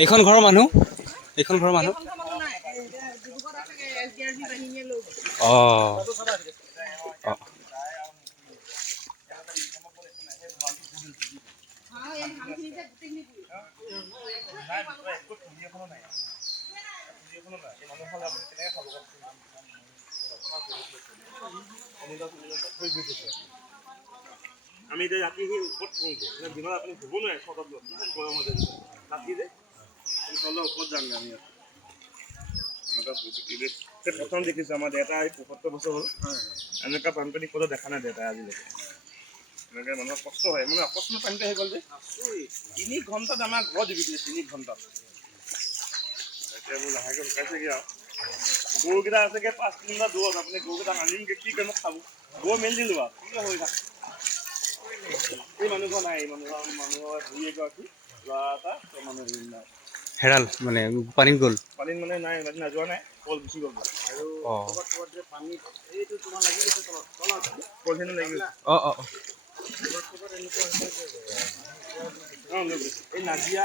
এইখন ঘৰৰ মানুহ এইখন ঘৰৰ মানুহ অঁ আমি এতিয়া ৰাতি সেই ওপৰত থওঁগৈ দিনত আপুনি ধুব নোৱাৰে চটত গৰমত ৰাতি যে তলৰ ওপৰত যামগৈ আমি এনেকুৱা পৰিস্থিতি প্ৰথম দেখিছোঁ আমাৰ দেউতা ৭৫ বছৰ হ'ল এনেকুৱা বানপানী ক'তো দেখা নাই দেউতাই আজিলৈকে এনেকৈ মানুহৰ কষ্ট হয় মানে অকস্মাত পানীটো আহি গ'ল যে ৩ ঘণ্টাত আমাৰ ঘৰ ডুবি দিলে 3 ঘণ্টাত এতিয়া মোৰ লাহেকৈ শুকাইছেগৈ আৰু গৰুকেইটা আছেগৈ 5 কিলোমিটাৰ দূৰত আপুনি গৰুকেইটা আনিমগৈ কি কৰিম খাব গৰু মেলি দিলোঁ আৰু কি হৈ থাক এই মানুহঘৰ নাই মানুহৰ ভুৰি এগৰাকী ল'ৰা এটা মানুহ হেৰি নাই হেৰাল মানে পানীত গ'ল পানীত মানে নাই যোৱা নাই কল গুচি গ'ল আৰু পানীত এইটো তোমাৰ লাগি গৈছে তলত কলখিনি লাগি গৈছে অঁ অঁ এই নাজিয়া